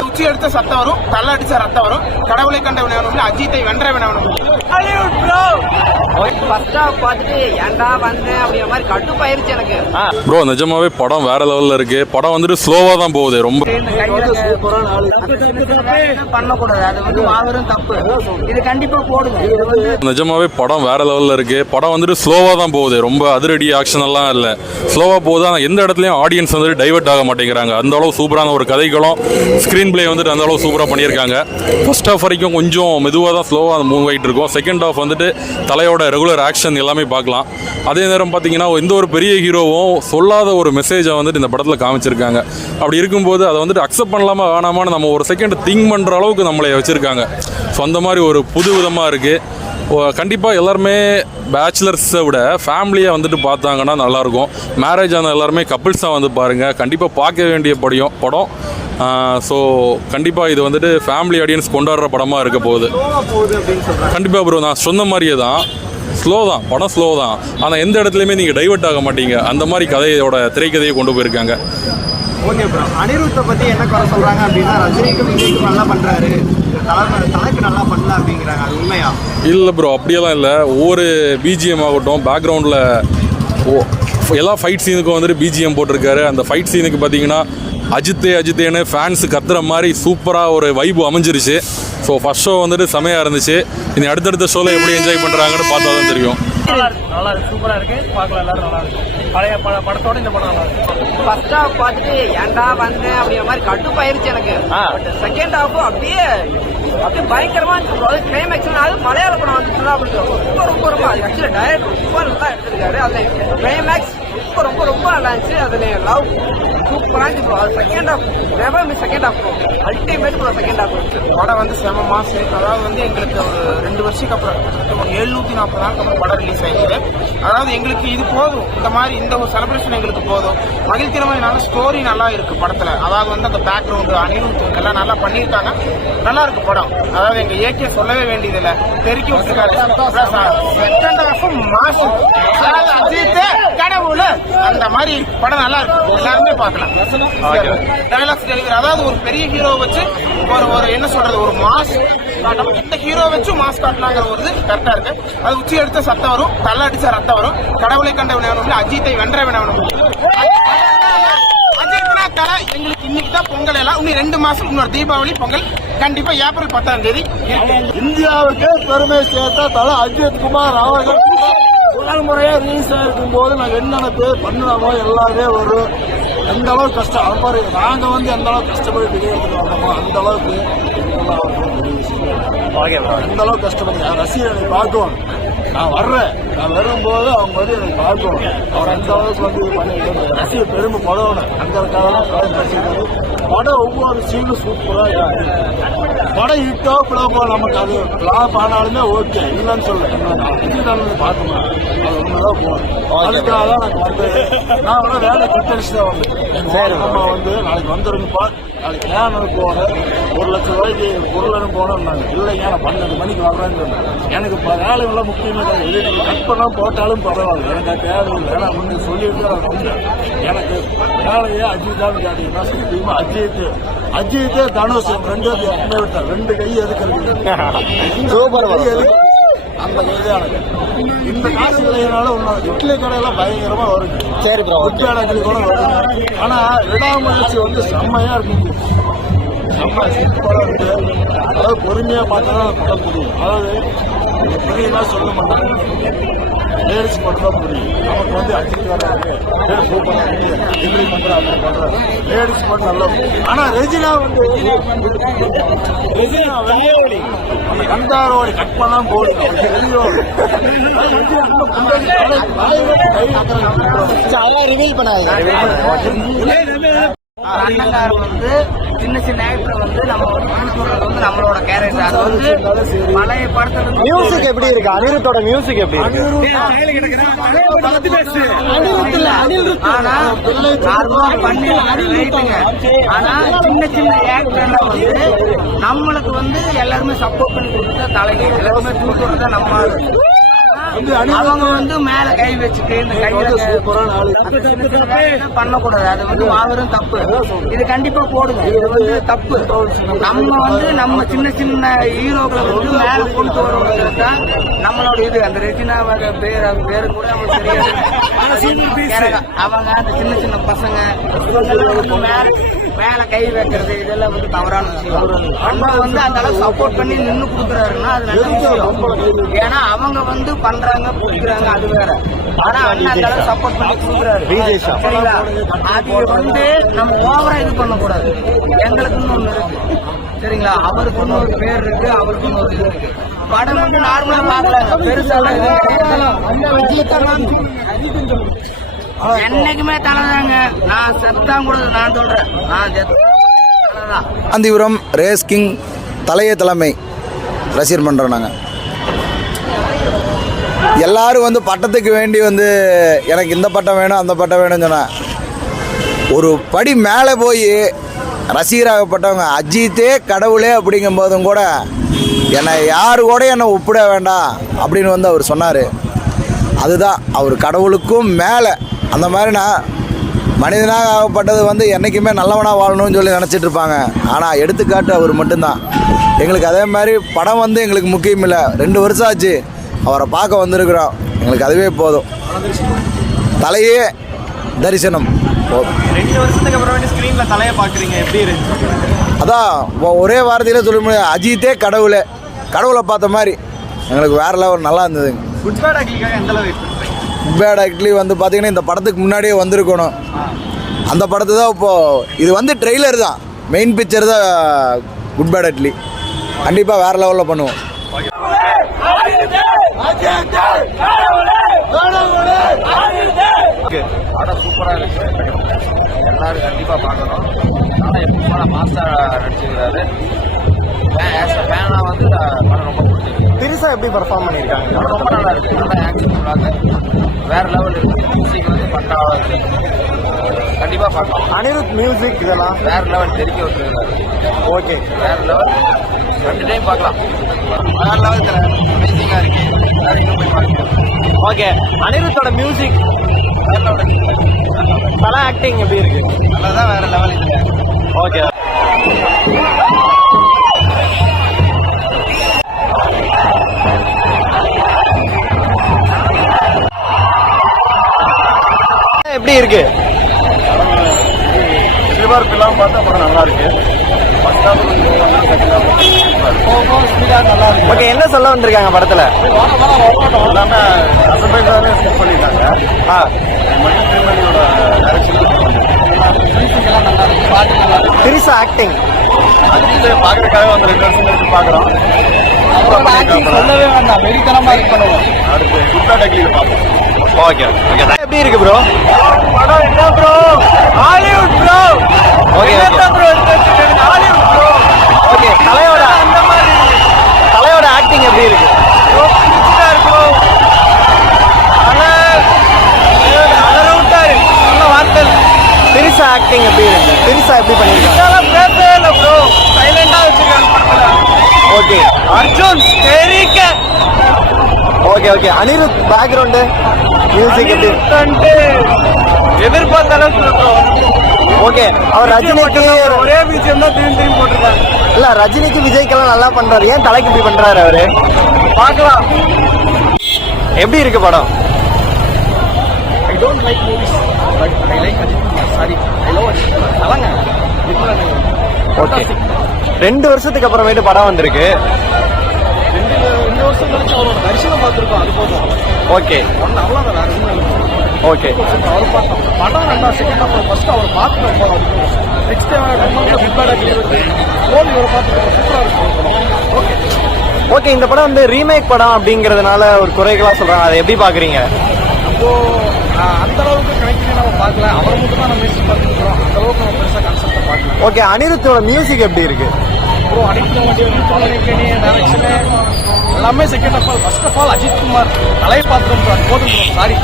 உச்சி எடுத்த சத்தம் வரும். தள்ள அடிச்ச ரத்தம் வரும். கடவுளை கண்ட வினவனும் அஜித்தை வென்ற வினவனும் ப்ரோ நிஜமாவே படம் வேற லெவல்ல இருக்கு. படம் வந்துட்டு ஸ்லோவா தான் போகுது. ரொம்ப நிஜமாவே படம் வேற லெவல்ல இருக்கு. படம் வந்துட்டு ஸ்லோவா தான் போகுது. ரொம்ப அதிரடி ஆக்ஷன் எல்லாம் இல்ல. ஸ்லோவா போகுது. ஆனா எந்த இடத்துலயும் ஆடியன்ஸ் வந்துட்டு டைவர்ட் ஆக மாட்டேங்கிறாங்க. அந்த அளவு சூப்பரான ஒரு கதைகளும் ஸ்கிரீன் பிளே வந்துட்டு அந்த அளவு சூப்பராக பண்ணியிருக்காங்க. ஃபர்ஸ்ட் ஹாஃப் வரைக்கும் கொஞ்சம் மெதுவாக தான் ஸ்லோவாக மூவ் ஆகிட்டு இருக்கும். செகண்ட் ஹாஃப் வந்துட்டு தலையோட ரெகுலர் ஆக்ஷன் எல்லாமே பார்க்கலாம். அதே நேரம் பார்த்தீங்கன்னா எந்த ஒரு பெரிய ஹீரோவும் சொல்லாத ஒரு மெசேஜை வந்துட்டு இந்த படத்தில் காமிச்சிருக்காங்க. அப்படி இருக்கும்போது அதை வந்துட்டு அக்செப்ட் பண்ணலாமா வேணாமான்னு நம்ம ஒரு செகண்ட் திங்க் பண்ணுற அளவுக்கு நம்மளை வச்சுருக்காங்க. ஸோ அந்த மாதிரி ஒரு புது விதமாக இருக்குது கண்டிப்பாக எல்லாருமே பேச்சுலர்ஸை விட ஃபேமிலியாக வந்துட்டு பார்த்தாங்கன்னா நல்லாயிருக்கும் மேரேஜ் ஆன எல்லாருமே கப்பிள்ஸாக வந்து பாருங்கள் கண்டிப்பாக பார்க்க வேண்டிய படம் படம். ஸோ கண்டிப்பாக இது வந்துட்டு ஃபேமிலி ஆடியன்ஸ் கொண்டாடுற படமாக இருக்க போகுது. கண்டிப்பாக ப்ரோ நான் சொன்ன மாதிரியே தான். ஸ்லோ தான் படம் ஸ்லோ தான். ஆனால் எந்த இடத்துலையுமே நீங்கள் டைவர்ட் ஆக மாட்டீங்க. அந்த மாதிரி கதையோட திரைக்கதையை கொண்டு போயிருக்காங்க. ஓகே ப்ரோ அனிருத்தை பத்தி என்ன குறை சொல்றாங்க அப்படின்னா ரஜினிக்கும் விஜய்க்கும் நல்லா உண்மையா? இல்லை ப்ரோ அப்படியெல்லாம் இல்லை. ஒவ்வொரு பிஜிஎம் ஆகட்டும் பேக்ரவுண்டில் எல்லா ஃபைட் சீனுக்கும் வந்துட்டு பிஜிஎம் போட்டிருக்காரு. அந்த ஃபைட் சீனுக்கு பார்த்தீங்கன்னா அஜித்தே அஜித்தேன்னு ஃபேன்ஸ் கத்துற மாதிரி சூப்பராக ஒரு வைப்பு அமைஞ்சிருச்சு. ஸோ ஃபர்ஸ்ட் ஷோ வந்துட்டு செமையாக இருந்துச்சு. இனி அடுத்தடுத்த ஷோவில் எப்படி என்ஜாய் பண்ணுறாங்கன்னு பார்த்தா தான் தெரியும். நல்லா இருக்கு நல்லா இருக்கு சூப்பரா இருக்கு. பார்க்கலாம் எல்லாரும் நல்லா இருக்கு. பழைய பட படத்தோட இந்த படம் நல்லா இருக்கு. ஃபர்ஸ்ட் ஹாஃப் பார்த்துட்டு ஏன்டா வந்தேன் அப்படிங்கிற மாதிரி கட்டுப்பாயிருச்சு எனக்கு. செகண்ட் ஹாஃப் அப்படியே அப்படியே பயங்கரமா இருந்துச்சு. அது கிளைமேக்ஸ் அது மலையாள படம் வந்துச்சு அப்படி ரொம்ப ரொம்ப ரொம்ப அது ஆக்சுவலி டயட் ரொம்ப நல்லா எடுத்திருக்காரு. அந்த கிளைமேக்ஸ் ரொம்ப ரொம்ப ரொம்ப நல்லா இருந்துச்சு அதுல லவ் சூப்பரா இருந்துச்சு. அது second half never miss second half ultimate bro second half படம் வந்து செம மாசு அதாவது வந்து எங்களுக்கு ஒரு ரெண்டு வருஷத்துக்கு அப்புறம் எழுநூத்தி நாற்பது நாளுக்கு அப்புறம் படம் ரிலீஸ் ஆகிடுது அதாவது எங்களுக்கு இது போதும். இந்த மாதிரி இந்த ஒரு செலிப்ரேஷன் எங்களுக்கு போதும். மகிழ்ச்சிரமான ஸ்டோரி நல்லா இருக்கு படத்துல. அதாவது வந்து அந்த பேக்ரவுண்டு அனிருத் எல்லாம் நல்லா பண்ணியிருக்காங்க. நல்லா இருக்கு படம். அதாவது எங்க ஏகே சொல்லவே வேண்டியதில்லை. தெருக்கி விட்டுருக்காரு. செகண்ட் ஹாஃப் மாசு அதாவது கடவுள் அந்த மாதிரி படம் நல்லா இருக்கு எல்லாருமே பார்க்கலாம். டைலாக்ஸ் டெலிவரி அதாவது ஒரு பெரிய ஹீரோ வச்சு ஒரு ஒரு என்ன சொல்றது? ஒரு மாஸ் காட்டணும். இந்த ஹீரோ வச்சு மாஸ் காட்டலாங்கிற ஒரு இது கரெக்டா இருக்கு. அது உச்சி எடுத்த சத்தம் வரும் தள்ள அடிச்ச ரத்தம் வரும். கடவுளை கண்ட வினவனும் அஜித்தை வென்ற வினவனும் அஜித்னா தலை எங்களுக்கு இன்னைக்கு தான் பொங்கல் எல்லாம். இன்னும் ரெண்டு மாசம் இன்னொரு தீபாவளி பொங்கல். கண்டிப்பா ஏப்ரல் பத்தாம் தேதி. இந்தியாவுக்கு பெருமை சேர்த்த தலை அஜித் குமார் அவர்கள். முதல் முறையா ரிலீஸ் ஆயிருக்கும் போது நாங்க என்னென்ன பேர் பண்ணலாமோ எல்லாமே ஒரு எந்த அளவுக்கு கஷ்டம் அது மாதிரி நாங்க வந்து எந்த அளவுக்கு கஷ்டப்பட்டு வெளியெடுத்துட்டு வந்தோமோ அந்த அளவுக்கு. எந்த அளவுக்கு கஷ்டப்பட்டு என் ரசிகர்களை பார்க்கணும். நான் வர்றேன். நான் வரும்போது அவங்க வந்து எனக்கு பார்க்கணும். அவர் அந்த அளவுக்கு வந்து இது பண்ணி ரசிகர் பெருமை படணும் அந்த ரசிகர் படம் ஒவ்வொரு சீனும் சூப்பரா இருக்கு. படம் ஹிட்டோ பிளப்போ நமக்கு அது பிளாப் ஆனாலுமே ஓகே இல்லைன்னு சொல்ல பார்க்கணும் அது ஒண்ணுதான் போகணும் அதுக்காக தான் எனக்கு வந்து நான் வந்து வேலை கிட்டடிச்சு தான் வந்தேன் எங்க அம்மா வந்து நாளைக்கு வந்துருங்கப்பா. நாளைக்கு ஏன் போனேன் ஒரு லட்சம் ரூபாய்க்கு பொருள் போனோம்னாங்க இல்லைங்க நான் பன்னெண்டு மணிக்கு வர்றேன்னு சொன்னேன். எனக்கு வேலைகள்லாம் முக்கியமே கிடையாது இது நீங்க கட் பண்ணா போட்டாலும் பரவாயில்ல. எனக்கு தேவையில்லை. நான் முன்னே சொல்லிட்டு நான் வந்தேன் எனக்கு வேலையே அஜித் தான் கேட்டீங்கன்னா சத்தியமா அஜித் அஜித் தனுஷ் ரெண்டு எப்பவுமே விட்டார். ரெண்டு கை எதுக்கு சூப்பர் அந்த கைதான். இந்த காசு இல்லைனால ஒன்றும் இட்லி கடையெல்லாம் பயங்கரமா வருது. சரி ப்ரோ இட்லி கூட வருது. ஆனா விடாமுயற்சி வந்து செம்மையா இருக்கும் அதாவது பொறுமையா பார்த்தா தான் படம் புரியும் அதாவது புரியுமா சொல்ல மாட்டாங்க. லேடிஸ் மட்டும் தான் புரியும். நமக்கு வந்து அஜித் வராது லேடிஸ் சூப்பரா பண்றாங்க லேடிஸ் மட்டும் நல்லா புரியும். ஆனா ரெஜினா வந்து ரெஜினா வெளியோடி அந்த கண்டாரோடி கட் பண்ணாம போடுது அவருக்கு வெளியோடி ரிவீல் வந்து சின்ன சின்ன ஆக்டர் வந்து நம்ம பண்றது வந்து நம்மளோட கேரக்டர் அது வந்து பழைய படத்துல இருந்து மியூசிக் எப்படி இருக்கு? அனிருத்தோட மியூசிக் எப்படி ஆனா நார்மலா பண்ணி ஆனா சின்ன சின்ன ஆக்டர்ல வந்து நம்மளுக்கு வந்து எல்லாருமே சப்போர்ட் பண்ணி கொடுத்தா தலைக்கு எல்லாருமே தூக்குறது நம்ம. ஆனா அவங்க வந்து மேல கை வச்சுட்டு இந்த கையில பண்ணக்கூடாது. அது வந்து மாபெரும் தப்பு. இது கண்டிப்பா போடுங்க. இது வந்து தப்பு. நம்ம வந்து நம்ம சின்ன சின்ன ஹீரோக்களை வந்து மேல கொண்டு வரணுங்கிறது தான் நம்மளோட இது அந்த ரெஜினா பேர் அது பேரு கூட தெரியாது. அவங்க அந்த சின்ன சின்ன பசங்க மேல மேல கை வைக்கிறது இதெல்லாம் வந்து தவறான விஷயம். நம்ம வந்து அந்த அளவுக்கு சப்போர்ட் பண்ணி நின்னு கொடுக்குறாருன்னா அது நல்ல விஷயம். ஏன்னா அவங்க வந்து பண்றாங்க பிடிக்கிறாங்க அது வேற. ஆனா அண்ணா அந்த அளவுக்கு சப்போர்ட் பண்ணி கொடுக்குறாரு. சரிங்களா? அது வந்து நம்ம ஓவரா இது பண்ணக்கூடாது. எங்களுக்குன்னு ஒண்ணு இருக்கு. சரிங்களா? அவருக்குன்னு ஒரு பேர் இருக்கு அவருக்குன்னு ஒரு இது இருக்கு. படம் வந்து நார்மலா பாக்கலாங்க கிடையாது. என்னைக்குமே தலைதாங்க. நான் செத்தான் கூட நான் சொல்றேன். நான் செத்த தலைதான். காந்திபுரம் ரேஸ் கிங் தலைய தலைமை ரசிகர் மன்றம் நாங்கள் எல்லாரும் வந்து பட்டத்துக்கு வேண்டி வந்து எனக்கு இந்த பட்டம் வேணும் அந்த பட்டம் வேணும்னு சொன்னா ஒரு படி மேலே போய் ரசிகராகப்பட்டவங்க அஜித்தே கடவுளே அப்படிங்கும் போதும் கூட என்னை யாரு கூட என்னை ஒப்பிட வேண்டாம் அப்படின்னு வந்து அவர் சொன்னார். அதுதான் அவர் கடவுளுக்கும் மேலே அந்த மாதிரி நான் மனிதனாக ஆகப்பட்டது வந்து என்றைக்குமே நல்லவனாக வாழணும்னு சொல்லி நினச்சிட்டு இருப்பாங்க. ஆனால் எடுத்துக்காட்டு அவர் மட்டும்தான். எங்களுக்கு அதே மாதிரி படம் வந்து எங்களுக்கு முக்கியம் இல்லை. ரெண்டு வருஷம் ஆச்சு. அவரை பார்க்க வந்திருக்கிறோம். எங்களுக்கு அதுவே போதும். தலையே தரிசனம். அதான் ஒரே வார்த்தையில் சொல்ல முடியாது. அஜித்தே கடவுளே. கடவுளை பார்த்த மாதிரி. எங்களுக்கு வேற லெவல் நல்லா இருந்ததுங்க. பேட் அக்லிக்காக வந்து பார்த்தீங்கன்னா இந்த படத்துக்கு முன்னாடியே வந்திருக்கணும். அந்த படத்தை தான் இப்போது இது வந்து ட்ரெய்லர் தான். மெயின் பிக்சர் தான் குட் பேட் அட்லி கண்டிப்பாக வேறு லெவலில் பண்ணுவோம். படம் சூப்பராக இருக்கு. எல்லாரும் கண்டிப்பாக பார்க்கணும். ஆனால் எப்போ மாஸ்டர் நடிச்சிருக்கிறாரு. ஃபேனாக வந்து படம் ரொம்ப பிடிச்சிருக்கு திரிசா எப்படி பெர்ஃபார்ம் பண்ணிருக்காங்க? படம் ரொம்ப நல்லா இருக்கு. நல்லா ஆக்ஷன் பண்ணாங்க வேற லெவல் இருக்கு. மியூசிக் வந்து பக்காவாக இருக்கு. கண்டிப்பாக பார்க்கலாம். அனிருத் மியூசிக் இதெல்லாம்? வேற லெவல் தெரிவிக்க விட்டுருக்காரு ஓகே வேற லெவல் ரெண்டு டைம் பார்க்கலாம். வேற லெவல் அமேசிங்காக இருக்கு. வேற எங்கே போய் பார்க்கலாம். ஓகே அனிருத்தோட மியூசிக் தலை ஆக்டிங் எப்படி இருக்கு? நல்லா தான் வேற லெவல் இருக்கு ஓகே எப்படி இருக்கு. எதிர்பார்ப்பெல்லாம் பார்த்தா படம் நல்லா இருக்கு. இருக்கு. ஓகே என்ன சொல்ல வந்திருக்காங்க படத்துல? எல்லாமே அசம்பைஸாகவே ஸ்கிப் பண்ணிட்டாங்க. ஆ. மணி திருமணியோட திரிசா ஆக்டிங் அஜித் பார்க்கறதுக்காக வந்து ரெண்டு வருஷம் கழிச்சு பார்க்குறோம். சொல்லவே வேண்டாம். வெறித்தனமாக இருக்கணும் அடுத்து குட்டா டெக்லியில் பார்ப்போம். ஓகே ஓகே எப்படி இருக்கு ப்ரோ படம் என்ன bro Hollywood bro okay bro Hollywood bro okay தலையோட அந்த மாதிரி. தலையோட ஆக்டிங் எப்படி இருக்கு? திரிசா ஆக்டிங் எப்படி இருக்கு? திரிசா எப்படி பண்ணிருக்காங்க? ப்ரோ சைலண்டாக வச்சுருக்காங்க ஓகே. அர்ஜுன் தெரிக்க. Okay okay Anirudh background music எப்படி? எதிர்பார்த்த அளவுக்கு ஓகே அவர் ரஜினிக்கு ஒரே பிஜிஎம் தான் திரும்பி திரும்பி போட்டிருக்காங்க இல்ல ரஜினிக்கு விஜய்க்கெல்லாம் நல்லா பண்றாரு. ஏன் தலைக்கு இப்படி பண்றாரு அவரு? பார்க்கலாம். எப்படி இருக்கு படம்? I don't like movies but I like Ajith Kumar sorry I love Ajith Kumar okay ரெண்டு வருஷத்துக்கு அப்புறமேட்டு படம் வந்திருக்கு. பார்த்துருக்கோம் அது போதும். ஓகே. ஒன்று அவ்வளோதான் வேறு இல்லை. ஓகே. அவர் பார்த்தோம் படம் ரெண்டா செகண்ட் ஹாஃப் ஃபர்ஸ்ட் அவர் பார்த்து ரொம்ப நெக்ஸ்ட் ரொம்ப ஃபீட்பேக் கிளியர் ஃபோன் இவரை பார்த்து சூப்பராக இருக்கும். ஓகே ஓகே இந்த படம் வந்து ரீமேக் படம் அப்படிங்கறதுனால ஒரு குறைகளா சொல்றாங்க. அதை எப்படி பாக்குறீங்க இப்போ ஆஹ், அந்த அளவுக்கு கனெக்டிங் நம்ம பார்க்கல. அவர் மட்டும் தான் நம்ம மியூசிக் பார்த்துருக்கோம் அந்த அளவுக்கு நம்ம பெருசாக கான்செப்டை பார்க்கல. ஓகே அனிருத்தோட மியூசிக் எப்படி இருக்கு? அப்புறம் வண்டி நிற்கணி டைரக்ஷனு எல்லாமே second half all first half all Ajith Kumar கலை பாத்திரம் போதும் சாரி